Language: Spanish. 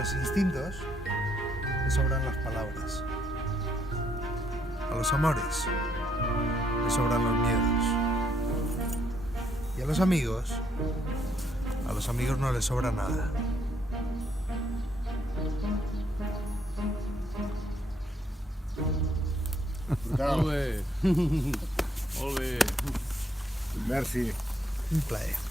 los instintos le sobran las palabras. A los amores le sobran los miedos. Y a los amigos no les sobra nada. Molt bé. Molt bé. Merci. Un plaer.